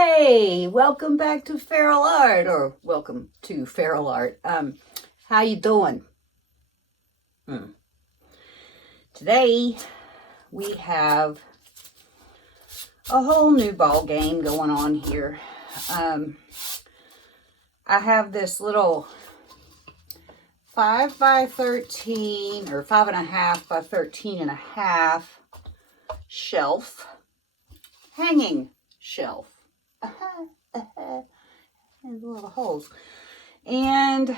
Hey, welcome back to feralart, or welcome to feralart. How you doing? Today we have a whole new ball game going on here. I have this little 5 by 13 or 5.5 by 13.5 shelf, hanging shelf. And little holes. And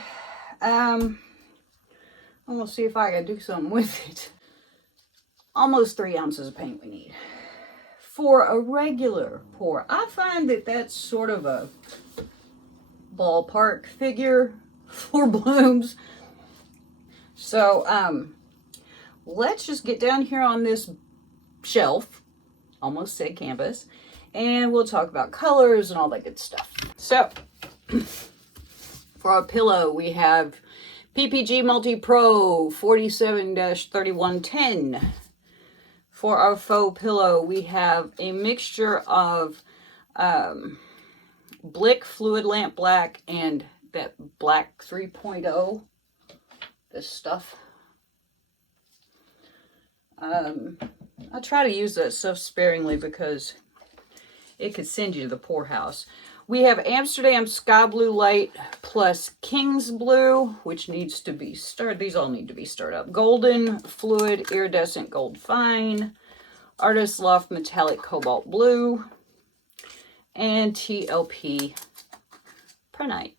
I'm gonna see if I can do something with it. Almost 3 ounces of paint we need for a regular pour. I find that that's sort of a ballpark figure for blooms. So let's just get down here on this shelf, almost said canvas, and we'll talk about colors and all that good stuff. So for our pillow, we have PPG Pro 47-3110. For our faux pillow, we have a mixture of Blick Fluid Lamp Black and that Black 3.0. This stuff. I try to use that stuff sparingly because it could send you to the poorhouse. We have Amsterdam Sky Blue Light plus King's Blue, which needs to be stirred. These all need to be stirred up. Golden Fluid Iridescent Gold Fine, Artist Loft Metallic Cobalt Blue, and TLP Prehnite.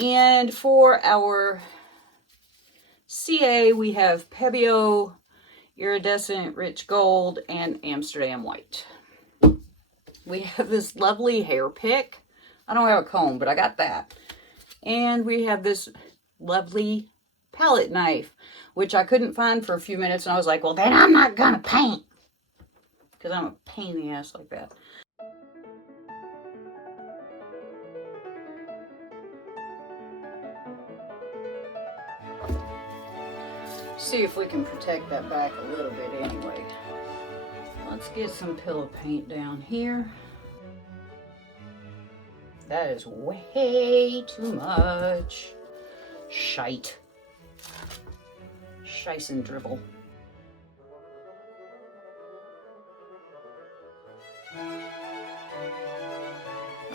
And for our CA, we have Pebeo, Iridescent Rich Gold, and Amsterdam White. We have this lovely hair pick. I don't have a comb, but I got that. And we have this lovely palette knife, which I couldn't find for a few minutes. And I was like, well, then I'm not going to paint. Because I'm a pain in the ass like that. See if we can protect that back a little bit anyway. Let's get some pillow paint down here. That is way too much shite. Shice and dribble. I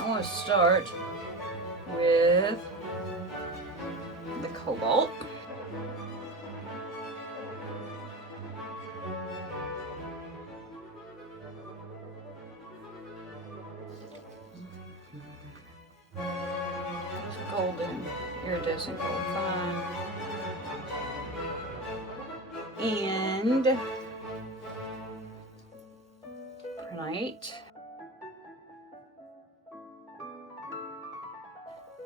want to start with the Cobalt. Golden Iridescent Gold Fine. And Prehnite.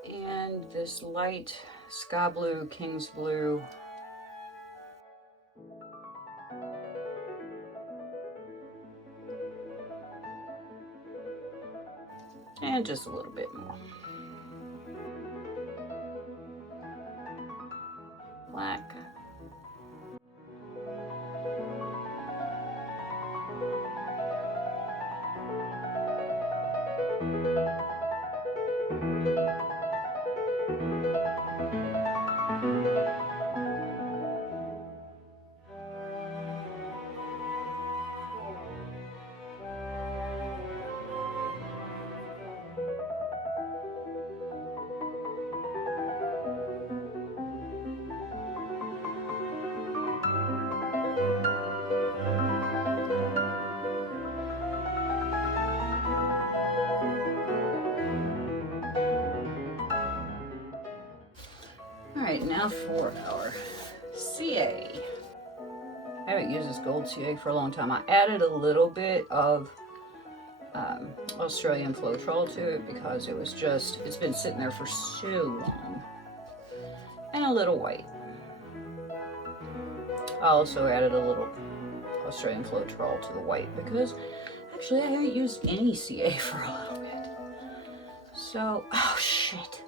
And this light Sky Blue, King's Blue. And just a little bit more. Black. Alright, now for our CA. I haven't used this gold CA for a long time. I added a little bit of Australian Floetrol to it because it's been sitting there for so long. And a little white. I also added a little Australian Floetrol to the white because actually I haven't used any CA for a little bit. So, oh shit.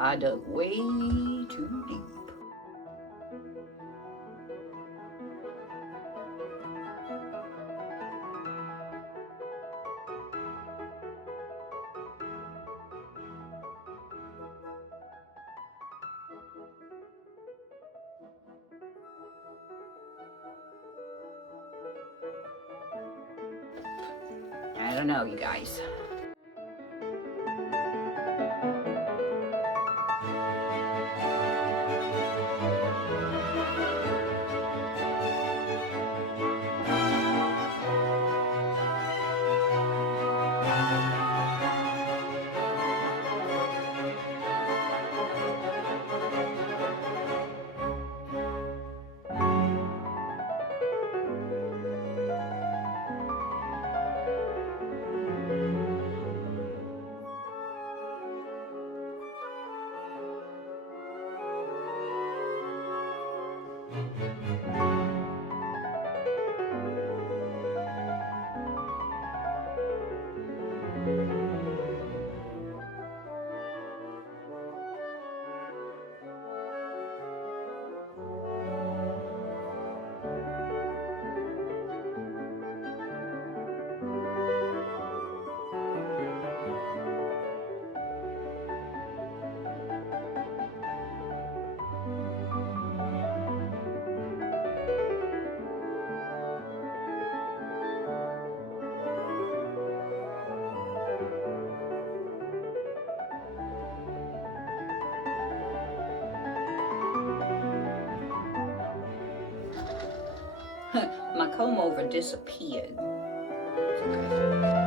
I dug way too deep. I don't know, you guys. My comb over disappeared. It's okay.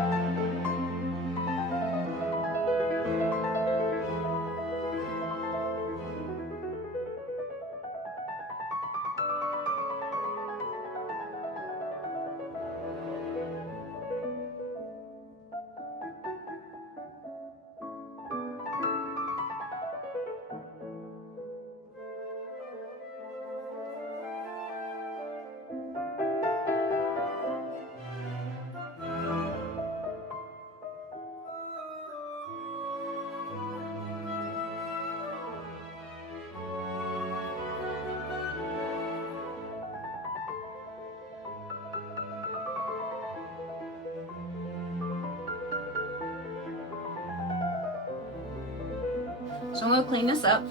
So I'm gonna clean this up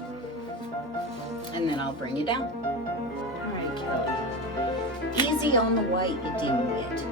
and then I'll bring you down. All right, Kelly. Easy on the white, you dimwit.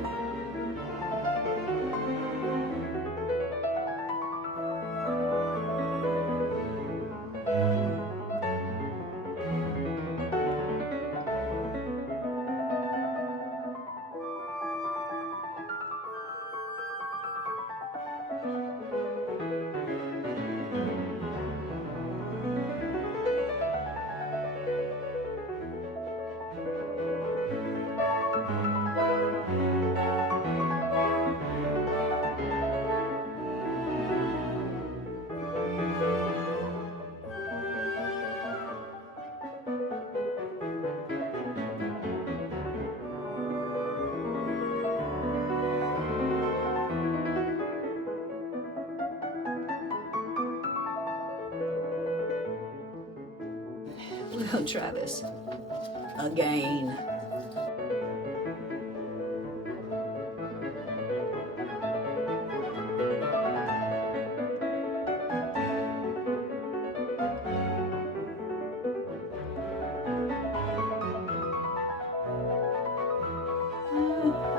We'll try this again.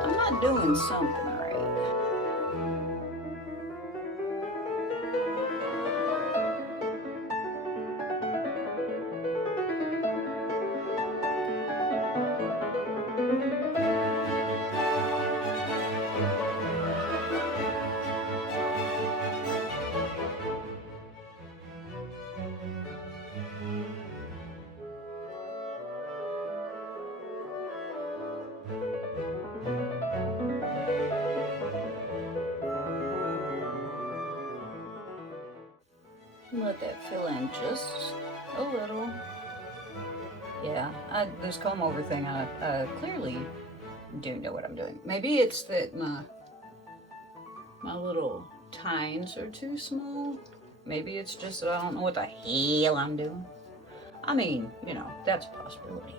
I'm not doing something right. Let that fill in just a little. Yeah, this comb over thing, I clearly do know what I'm doing. Maybe it's that my little tines are too small. Maybe it's just that I don't know what the hell I'm doing. I mean, you know, that's a possibility.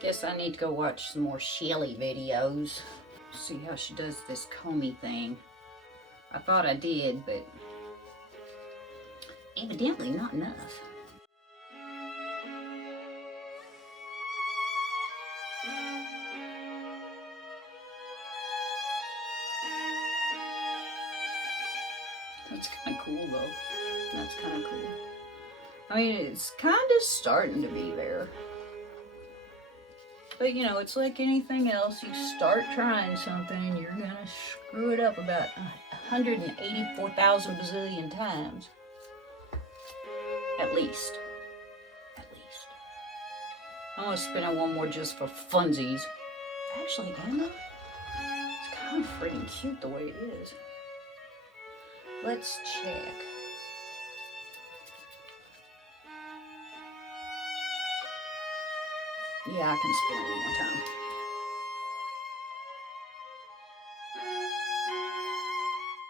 Guess I need to go watch some more Shelly videos. See how she does this comby thing. I thought I did, but evidently not enough. That's kind of cool though. That's kind of cool. I mean, it's kind of starting to be there. But you know, it's like anything else. You start trying something, you're gonna screw it up about 184,000 bazillion times. At least. At least. I'm gonna spin out one more just for funsies. Actually, am I? It's kind of freaking cute the way it is. Let's check. Yeah, I can spin it one more time.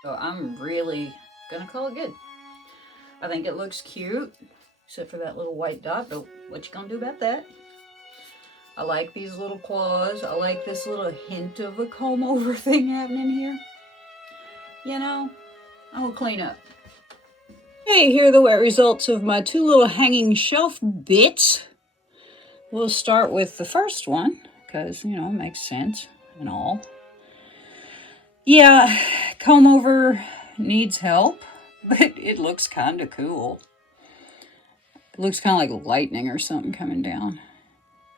So I'm really gonna call it good. I think it looks cute, except for that little white dot, but what you gonna do about that? I like these little claws. I like this little hint of a comb over thing happening here. You know, I'll clean up. Hey, here are the wet results of my two little hanging shelf bits. We'll start with the first one, because, you know, it makes sense and all. Yeah, comb over needs help, but it looks kind of cool. It looks kind of like lightning or something coming down.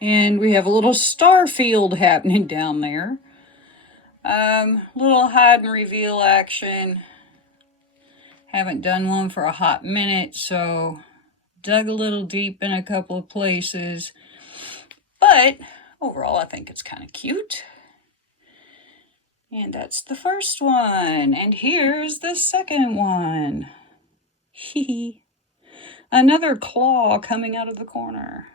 And we have a little star field happening down there. Little hide and reveal action. Haven't done one for a hot minute, so dug a little deep in a couple of places. But overall, I think it's kind of cute. And that's the first one. And here's the second one. Hee. Another claw coming out of the corner.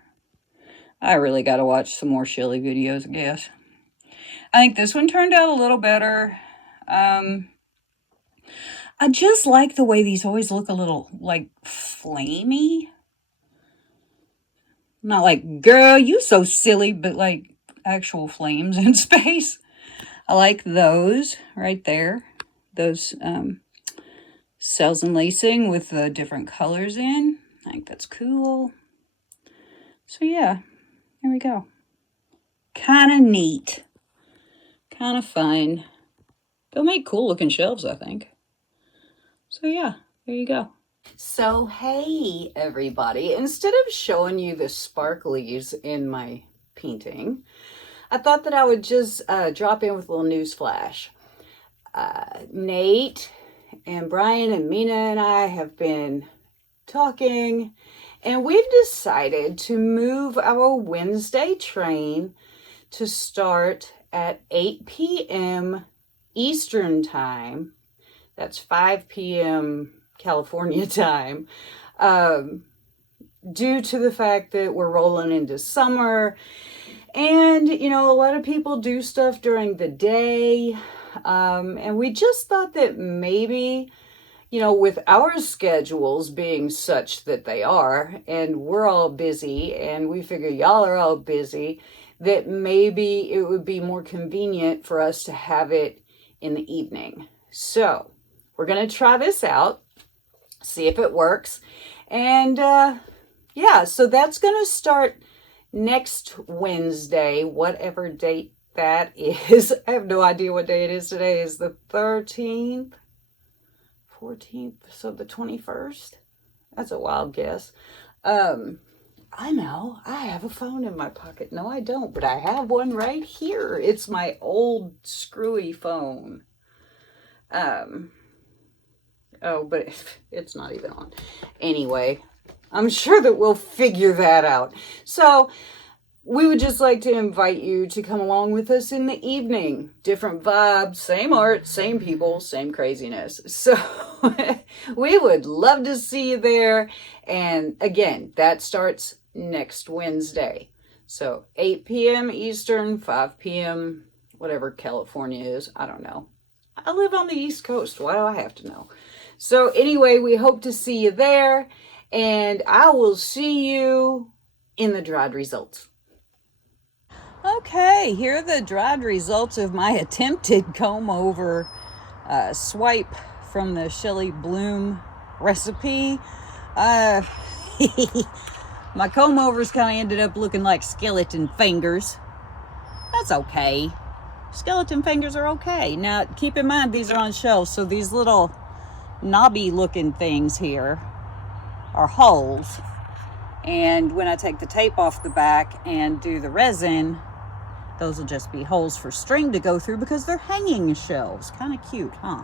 I really got to watch some more Shelly videos, I guess. I think this one turned out a little better. I just like the way these always look a little, like, flamey. Not like, girl, you so silly, but like actual flames in space. I like those right there. Those cells and lacing with the different colors in. I think that's cool. So yeah, there we go. Kind of neat. Kind of fun. They'll make cool looking shelves, I think. So yeah, there you go. So hey everybody, instead of showing you the sparklies in my painting, I thought that I would just drop in with a little news flash. Nate and Brian and Mina and I have been talking, and we've decided to move our Wednesday train to start at 8 p.m. Eastern time. That's 5 p.m. California time, due to the fact that we're rolling into summer. And, you know, a lot of people do stuff during the day. And we just thought that maybe, you know, with our schedules being such that they are, and we're all busy, and we figure y'all are all busy, that maybe it would be more convenient for us to have it in the evening. So we're going to try this out, see if it works. And yeah, so that's going to start next Wednesday, whatever date that is. I have no idea what day it is today. Is the 13th, 14th, so the 21st? That's a wild guess. I know, I have a phone in my pocket. No, I don't, but I have one right here. It's my old screwy phone. Oh, but it's not even on. Anyway, I'm sure that we'll figure that out. So we would just like to invite you to come along with us in the evening. Different vibes, same art, same people, same craziness. So we would love to see you there. And again, that starts next Wednesday. So 8 p.m. Eastern, 5 p.m. whatever California is. I don't know. I live on the East Coast. Why do I have to know? So anyway, we hope to see you there. And I will see you in the dried results. Okay, here are the dried results of my attempted comb over swipe from the Shelley Bloom recipe. My comb overs kind of ended up looking like skeleton fingers. That's okay. Skeleton fingers are okay. Now, keep in mind, these are on shelves, so these little knobby looking things here are holes. And when I take the tape off the back and do the resin, those will just be holes for string to go through because they're hanging shelves. Kind of cute, huh?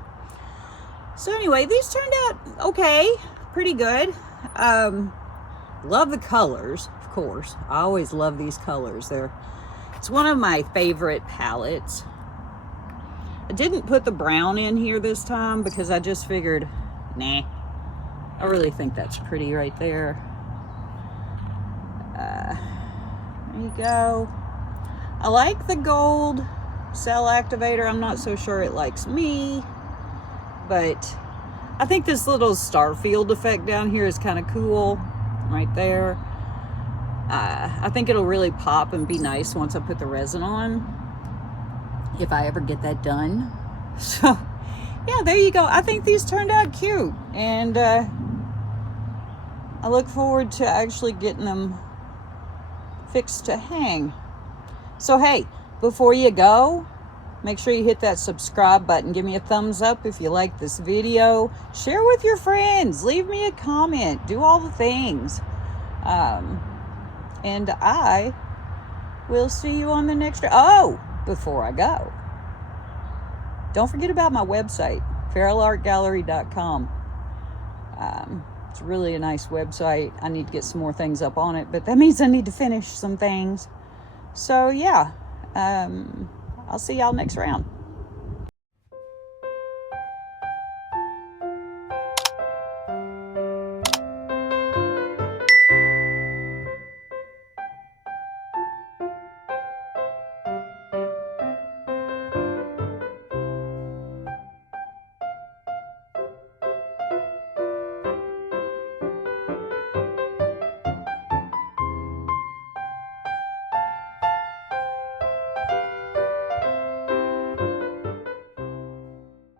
So anyway, these turned out okay, pretty good. Love the colors, of course. I always love these colors. It's one of my favorite palettes. I didn't put the brown in here this time because I just figured, nah, I really think that's pretty right there. There you go. I like the gold cell activator. I'm not so sure it likes me, but I think this little star field effect down here is kind of cool right there. I think it'll really pop and be nice once I put the resin on, if I ever get that done. So yeah, there you go. I think these turned out cute, and I look forward to actually getting them fixed to hang. So hey, before you go, make sure you hit that subscribe button. Give me a thumbs up if you like this video. Share with your friends. Leave me a comment. Do all the things. And I will see you on the next... Oh, before I go, don't forget about my website, feralartgallery.com. It's really a nice website. I need to get some more things up on it, but that means I need to finish some things. So yeah, I'll see y'all next round.